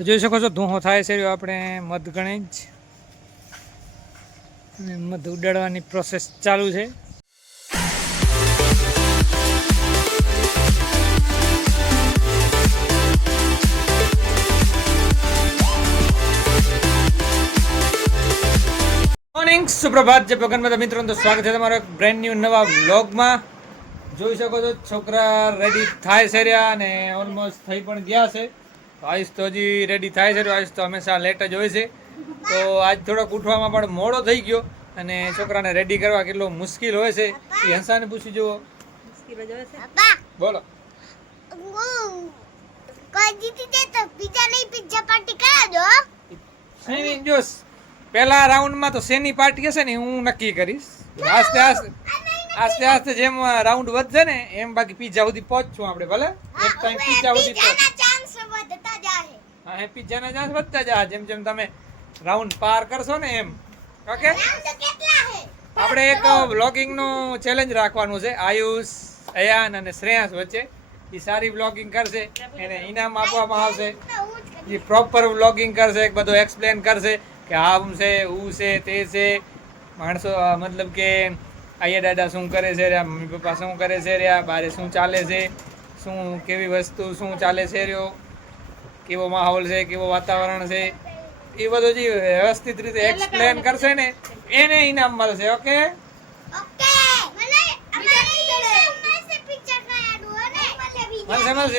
તો જોઈ શકો છો ધૂહો થાય છે આપણે મધ ગણેશ અને મધ ઉડાડવાની પ્રોસેસ ચાલુ છે. મોર્નિંગ સુપ્રભાત જય ભગવાન મિત્રો, તો સ્વાગત છે તમારો એક બ્રેન્ડ ન્યૂ નવા વ્લોગમાં. જોઈ શકો છો છોકરા રેડી થાય છે રહ્યા અને ઓલમોસ્ટ થઈ પણ ગયા છે. આયુષ તો હજી રેડી થાય છે. આયુષ તો હંમેશા લેટ જ હોય છે, તો આજ થોડોક ઉઠવામાં પણ મોડો થઈ ગયો અને છોકરાને રેડી કરવા કેટલો મુશ્કેલ હોય છે એ હંસાને પૂછી જુઓ. બોલો. પહેલા રાઉન્ડમાં તો શેની પાર્ટી હશે ને હું નક્કી કરીશ. આસ્તે આસ્તે જેમ રાઉન્ડ વધશે ને એમ બાકી પિઝા સુધી પહોંચશું આપણે. ભલે એક ટાઈમ પિઝા સુધી પીઝાના ચાન્સ વધતા જાય જેમ જેમ તમે રાઉન્ડ પાર કરશો ને એમ. ઓકે, આપણે એક વ્લોગિંગ નો ચેલેન્જ રાખવાનું છે આયુષ, અયાન અને શ્રેયાંશ વચ્ચે. એ સારી વ્લોગિંગ કરશે એને ઇનામ આપવામાં આવશે. એ પ્રોપર વ્લોગિંગ કરશે, બધું એક્સપ્લેન કરશે કે આમ છે ઉ છે તે છે માણસો, મતલબ કે આયા દાદા શું કરે છે રહ્યા, મમ્મી પપ્પા શું કરે છે રહ્યા, બારે શું ચાલે છે, શું કેવી વસ્તુ શું ચાલે છે રહ્યો, કેવો માહોલ છે, કેવો વાતાવરણ છે, એ બધું જે વ્યવસ્થિત રીતે એક્સપ્લેન કરશે ને એને ઇનામ મળશે. ઓકે,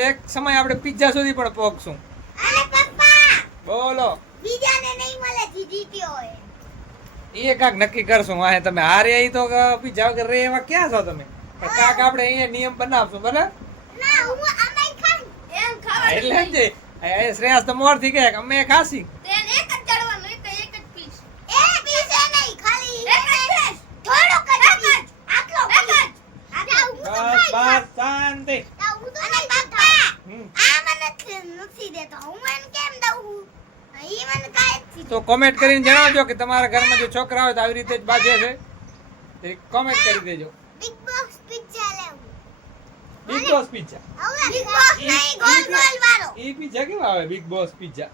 એક સમય આપણે પિઝા સુધી પણ પહોંચશું. બોલો, એ કાક નક્કી કરશું. વાહે તમે હારે અહીં તો પિઝા વગર રે એમાં ક્યાં છો તમે? કાક આપણે અહીંયા નિયમ બનાવશું. બરાબર, એટલે જ શ્રેયાસ તો મોર થી ગયા અમે ખાસી તો કોમેન્ટ કરીને જણાવજો કે તમારા ઘરમાં જો છોકરા હોય તો આવી રીતે જ બાજે છે. કોમેન્ટ કરી દેજો. Big boss pizza. એ પિઝા કેવા આવે? Big boss pizza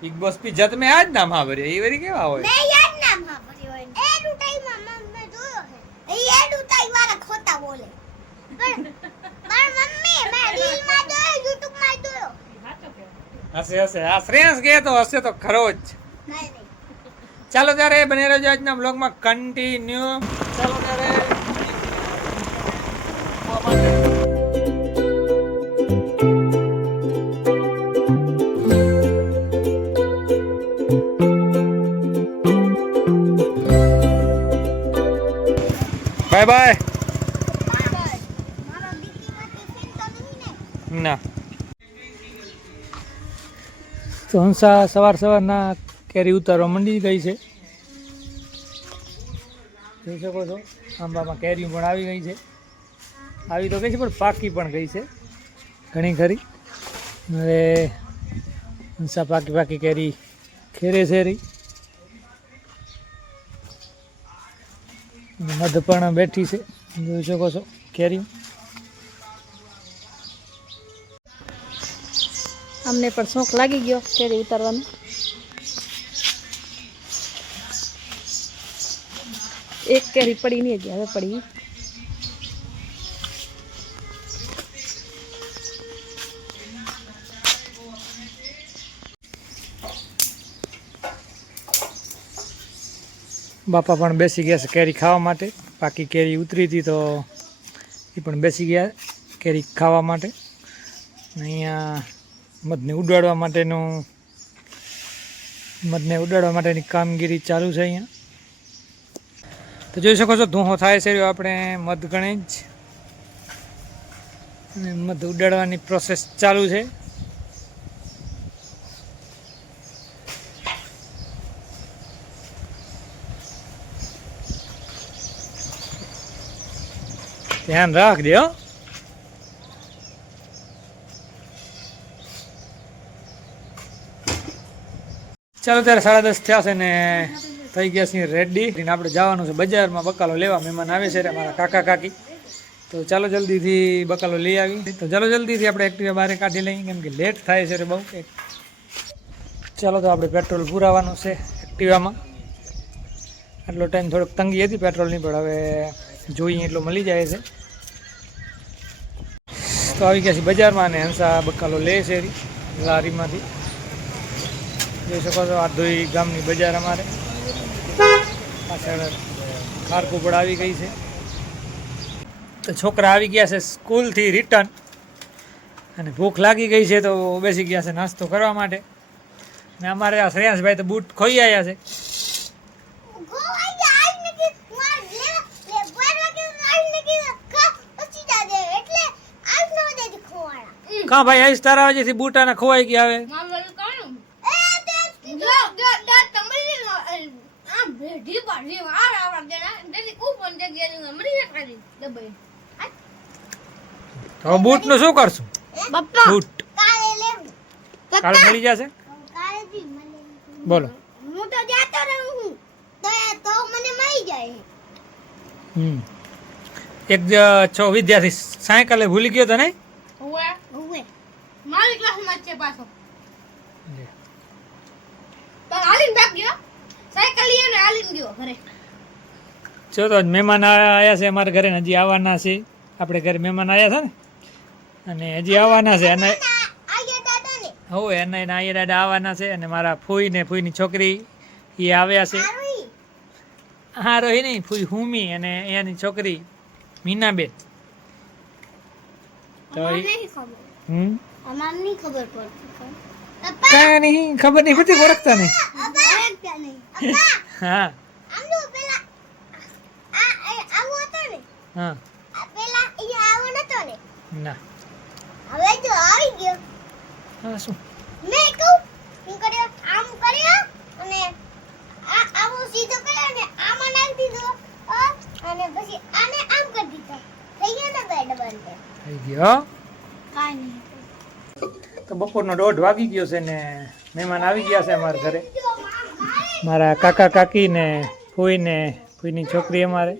big boss pizza તમે આજ નામ સાંભળ્યા? એ વરી કેવા હોય? હશે આ શ્રેયાંશ કે તો હશે તો ખરો જ. ચાલો ત્યારે બને રહેજો આજના બ્લોગમાં કન્ટિન્યુ. ચાલો ત્યારે બાય બાય. ના તો હંસા સવારના કેરી ઉતારવા મંડી ગઈ છે. જોઈ શકો છો આંબામાં કેરીઓ પણ આવી ગઈ છે. આવી તો ગઈ છે પણ પાકી પણ ગઈ છે ઘણી ખરી. હવે હંસા પાકી કેરી ખેરે છે રહી. મધ પણ બેઠી છે. જોઈ શકો છો કેરી. અમને પણ શોખ લાગી ગયો કેરી ઉતારવાનો. એક કેરી પડી નહીં હજી, હવે પડી. બાપા પણ બેસી ગયા છે કેરી ખાવા માટે. પાકી કેરી ઉતરી હતી તો એ પણ બેસી ગયા કેરી ખાવા માટે. અહીંયા મધને ઉડાડવા માટેની કામગીરી ચાલુ છે અહીંયા. તો જોઈ શકો છો ધૂહો થાય છે આપણે મધ ગણેશ અને મધ ઉડાડવાની પ્રોસેસ ચાલુ છે. ધ્યાન રાખજે હો. ચાલો ત્યારે 10:30 થયા છે ને થઈ ગયા છીએ રેડી. આપણે જવાનું છે બજારમાં બકાલો લેવા. મહેમાન આવે છે મારા કાકા કાકી, તો ચાલો જલ્દીથી બકાલો લઈ આવી. તો ચાલો જલ્દીથી આપણે એક્ટિવા બહાર કાઢી લઈએ, કેમ કે લેટ થાય છે બહુ. ચાલો તો આપણે પેટ્રોલ પુરાવાનું છે એક્ટિવામાં. આટલો ટાઈમ થોડોક તંગી હતી પેટ્રોલની, પણ હવે જોઈએ એટલો મળી જાય છે. તો આવી ગયા છે બજારમાં અને હંસા બકાલો લે છે લારીમાંથી. જોઈ શકો છો આ ધોઈ ગામની બજાર અમારે. પાછળ ખારકુપડ આવી ગઈ છે. તો છોકરા આવી ગયા છે સ્કૂલથી રિટર્ન અને ભૂખ લાગી ગઈ છે, તો બેસી ગયા છે નાસ્તો કરવા માટે. ને અમારે આ શ્રેયાંશભાઈ તો બૂટ ખોઈ આવ્યા છે. કા ભાઈ આઈસ તારા વજેથી બૂટાના ખોવાઈ ગયા હવે. તો બૂટ નું શું કરશું? બૂટ કાલે મળી જશે. બોલો. હું તો જાતો રહું તો મને મળી જાય. એક છો વિદ્યાર્થી સાયકલે ભૂલી ગયો તો નહીં? મારી ક્લાસમાં છે પાછો. તો હાલીને ભાગ ગયો, સાયકલ લઈને હાલીને ગયો ઘરે. જો તો મહેમાન આવ્યા છે અમારા ઘરે, હજી આવવાના છે. આપણે ઘરે મહેમાન આવ્યા છે ને, અને હજી આવવાના છે. અને હવે એના આયા દાદા આવવાના છે. અને મારા ફૂઈ ને ફૂઈની છોકરી એ આવ્યા છે. હા રોહી નહીં, ફૂઈ હુમી અને એની છોકરી મીનાબેન. તો અમારે નહીં ખબર પડતી. કાંઈ નહીં ખબર નહીં પડતી, ઓળખતા નહીં. હા હા ના હવે જો આવી ગયો. હા શું મેં કહું હું કર્યો આમ કર્યો અને આવું સીધો કર્યો ને આમાં નાખી દીધો અને પછી આને આમ કરી દીધો. થઈ ગયો ને બેડ બંધ થઈ ગયો. કાઈ નહીં. તો બપોરનો 1:30 વાગી ગયો છે ને મહેમાન આવી ગયા છે અમારા ઘરે. મારા કાકા કાકી ને ફૂઈની છોકરી અમારે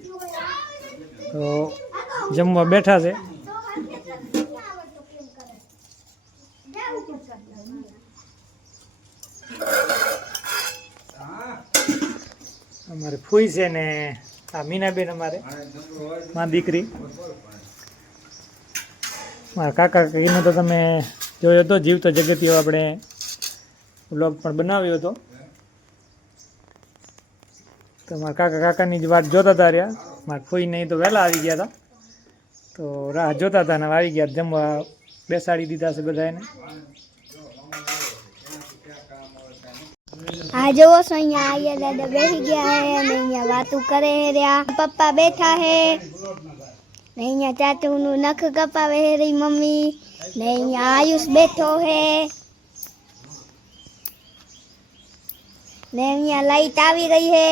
તો જમવા બેઠા છે. અમારે ફૂઈ છે ને આ મીનાબેન અમારે માં દીકરી. મારા કાકા કાકીનો તો તમે જોયો હતો જીવતો જગતિયો, આપણે વ્લોગ પણ બનાવ્યો હતો. તો મારા કાકા કાકાની જ વાત જોતા હતા રહ્યા. મારા ફૂઈને તો વહેલા આવી ગયા હતા, તો રાહ જોતા હતા ને આવી ગયા. જમવા બેસાડી દીધા છે બધાને. આ જોવો છો અહીંયા આયા દાદા બેસી ગયા હે અને અહીંયા વાતું કરે હે રહ્યા. પપ્પા બેઠા હે ને અહીંયા ચાચુનું નખ કપાવે હે રહી મમ્મી ને અહીંયા આયુષ બેઠો હે ને અહીંયા લાઈટ આવી ગઈ હે.